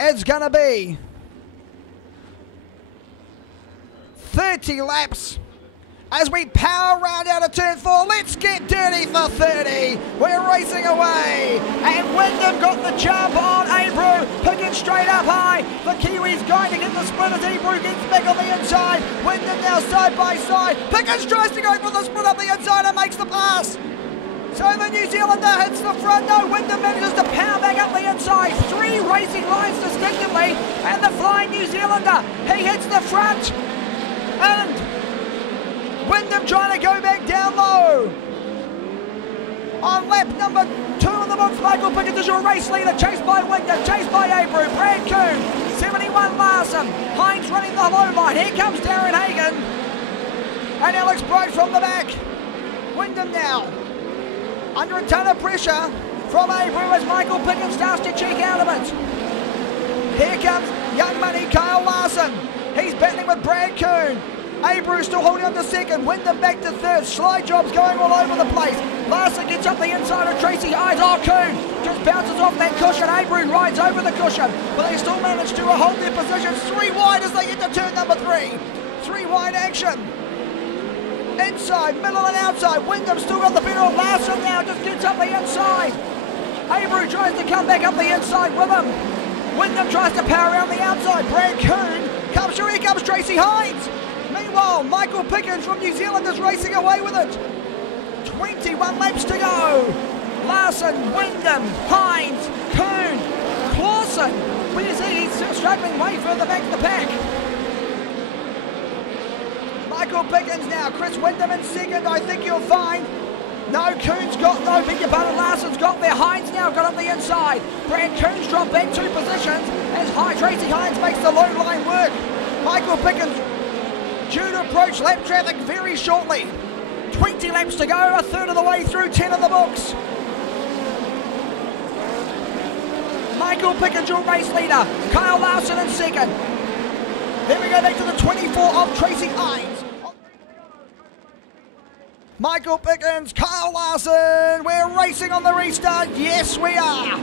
It's going to be 30 laps as we power round out of turn 4. Let's get dirty for 30. We're racing away. And Wyndham got the jump on Abreu. Picking straight up high. The Kiwi's going to get the split as Abreu gets back on the inside. Wyndham now side by side. Pickens tries to go for the split up the inside and makes the pass. So the New Zealander hits the front. No, Wyndham manages to power back up the inside. 3 racing lines distinctively. And the flying New Zealander, he hits the front. And Wyndham trying to go back down low. On lap number 2 in the books, Michael Pickens is your race leader, chased by Wyndham, chased by Abreu, Brad Coon, 71 Larson, Hines running the low line. Here comes Darren Hagen and Alex Bright from the back. Wyndham now under a ton of pressure from Abreu as Michael Pickens starts to check out of it. Here comes young money Kyle Larson. He's battling with Brad Coon. Abreu still holding on to second. Wyndham back to third. Slide jobs going all over the place. Larson gets up the inside of Tracy Hines. Oh, Coon just bounces off that cushion. Abreu rides over the cushion, but they still manage to hold their positions. 3 wide as they get to turn number 3. 3 wide action. Inside, middle and outside. Wyndham still got the better of Larson now. Just gets up the inside. Abreu tries to come back up the inside with him. Wyndham tries to power around the outside. Brad Coon comes through. Here comes Tracy Hines. Meanwhile, Michael Pickens from New Zealand is racing away with it. 21 laps to go. Larson, Wyndham, Hines, Coon, Clausen. But you see, he's struggling way further back in the pack. Michael Pickens now. Chris Wyndham in second. I think you'll find. No, Coon's got, no, beg your pardon, Larson's got there. Hines now got on the inside. Brad Coon's dropped back 2 positions as Tracy Hines makes the low line work. Michael Pickens due to approach lap traffic very shortly. 20 laps to go, a third of the way through, 10 in the books. Michael Pickens, your race leader. Kyle Larson in second. Then we go back to the 24 of Tracy Hines. Michael Pickens, Kyle Larson, we're racing on the restart. Yes, we are.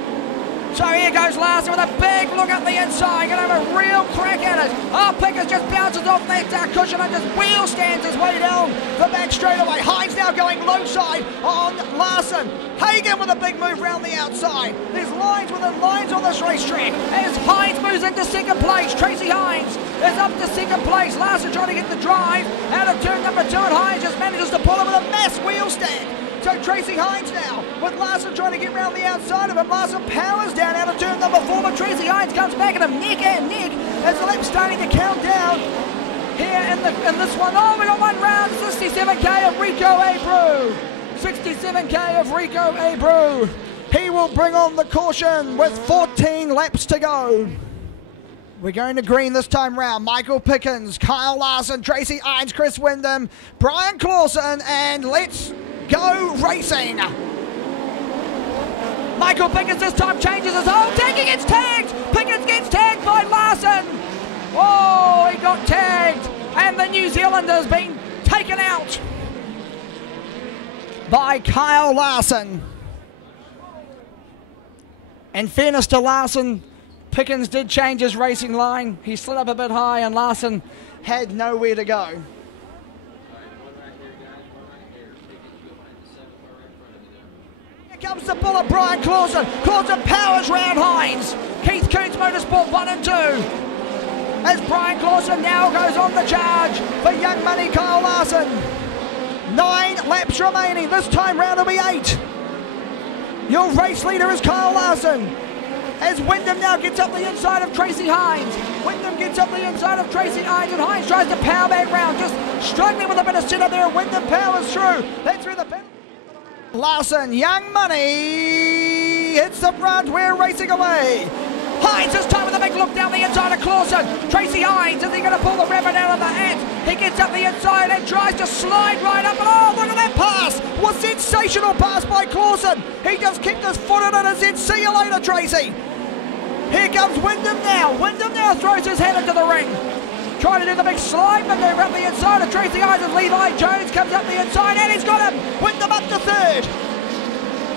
So here goes Larson with a big look at the inside. Going to have a real crack at it. Oh, Pickens just bounces off that cushion and just wheel stands his way down the back straightaway. Hines now going low side on Larson. Hagen with a big move around the outside. There's lines within lines on this racetrack as Hines moves into second place. Tracy Hines is up to second place. Larson trying to get the drive out of turn number 2 and Hines just manages to pull him with a mass wheel stand. So Tracy Hines now, with Larson trying to get round the outside of him. Larson powers down out of turn number 4, but Tracy Hines comes back at him neck and neck as the lap's starting to count down here in this one. Oh, we got one round, 67k of Rico Abreu. 67k of Rico Abreu. He will bring on the caution with 14 laps to go. We're going to green this time round. Michael Pickens, Kyle Larson, Tracy Hines, Chris Wyndham, Brian Clausen, and let's go racing. Michael Pickens this time changes his whole tag. He gets tagged. Pickens gets tagged by Larson. Oh, he got tagged. And the New Zealander's been taken out by Kyle Larson. In fairness to Larson, Pickens did change his racing line. He slid up a bit high and Larson had nowhere to go. Here comes the bullet, Brian Clausen. Clausen powers round Hines. Keith Coons Motorsport 1 and 2. As Brian Clausen now goes on the charge for young money Kyle Larson. 9 laps remaining. This time round will be 8. Your race leader is Kyle Larson. As Wyndham now gets up the inside of Tracy Hines. Wyndham gets up the inside of Tracy Hines and Hines tries to power back round. Just struggling with a bit of sit up there. Wyndham powers through. That's through the penalty. Larson, young money, hits the front, we're racing away. Hines this time with a big look down the inside of Clausen. Tracy Hines, is he going to pull the rabbit out of the hat? He gets up the inside and tries to slide right up. And oh, look at that pass. What sensational pass by Clausen. He just kicked his foot in it and said, see you later, Tracy. Here comes Wyndham now. Wyndham now throws his head into the ring. Trying to do the big slide maneuver up the inside of Tracy Hines as Levi Jones comes up the inside and he's got him. Wyndham up to third.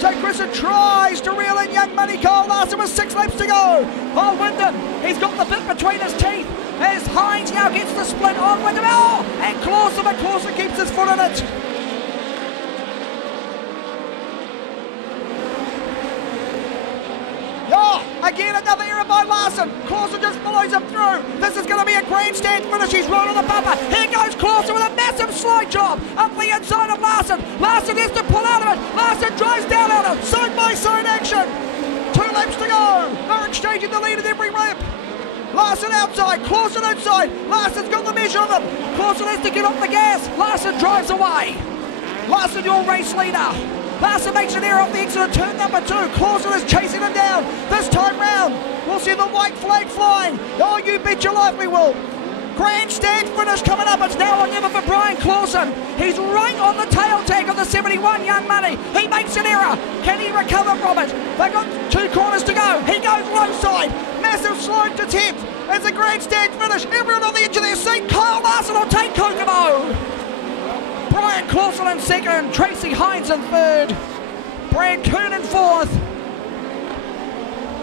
So Grissom tries to reel in Young Money. Kyle Larson with 6 laps to go. Oh, Wyndham, he's got the bit between his teeth as Hines now gets the split on Wyndham. Oh, and Clausen, but Clausen keeps his foot in it. Oh, again another error by Larson. Clausen just follows him through. This is going to be a grandstand finish. He's right on the bumper. Here goes Clausen with a massive slide job up the inside of Larson. Larson has to pull out of it. Larson drives down on it. Side by side action. 2 laps to go. They're exchanging the lead at every lap. Larson outside, Clausen outside. Larson's got the measure of him. Clausen has to get off the gas. Larson drives away. Larson, your race leader. Larson makes an error off the exit of turn number 2. Clausen is chasing him down. This time round, we'll see the white flag flying. Oh, you bet your life we will. Grandstand finish coming up. It's now or never for Brian Clausen. He's right on the tail tag of the 71 Young Money. He makes an error. Can he recover from it? They've got 2 corners to go. He goes low side. Massive slide to 10th. It's a grandstand finish. Everyone on the edge of their seat. Kyle Larson will take Kokomo. Brian Clausen in 2nd. Tracy Hines in 3rd. Brad Kuhn in 4th.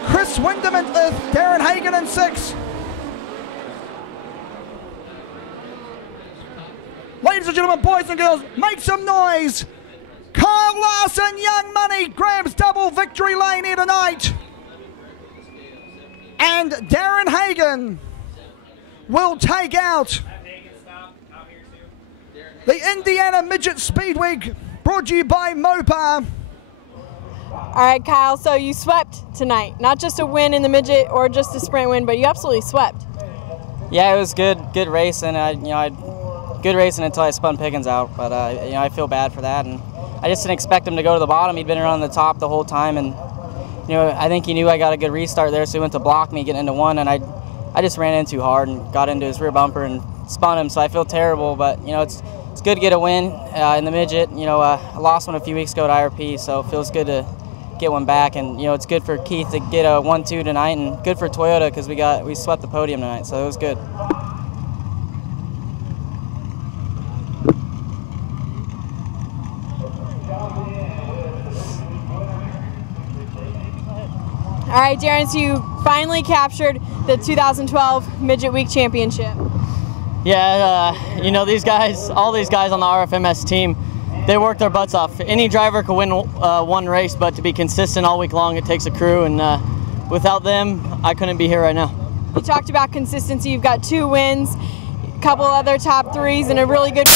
Chris Wyndham in 5th. Darren Hagen in 6th. Ladies and gentlemen, boys and girls, make some noise. Kyle Larson, Young Money, grabs double victory lane here tonight. And Darren Hagen will take out the Indiana Midget Speedway, brought to you by Mopar. All right, Kyle, so you swept tonight. Not just a win in the midget or just a sprint win, but you absolutely swept. Yeah, it was good racing. Good racing until I spun Pickens out, but I feel bad for that, and I just didn't expect him to go to the bottom. He'd been around the top the whole time, and I think he knew I got a good restart there, so he went to block me getting into 1, and I just ran in too hard and got into his rear bumper and spun him. So I feel terrible, but it's good to get a win in the midget. I lost one a few weeks ago at IRP, so it feels good to get one back, and it's good for Keith to get a 1-2 tonight, and good for Toyota because we swept the podium tonight, so it was good. All right, Darren, so you finally captured the 2012 Midget Week Championship. Yeah, these guys, all these guys on the RFMS team, they work their butts off. Any driver could win one race, but to be consistent all week long, it takes a crew, and without them, I couldn't be here right now. You talked about consistency. You've got 2 wins, a couple other top 3s, and a really good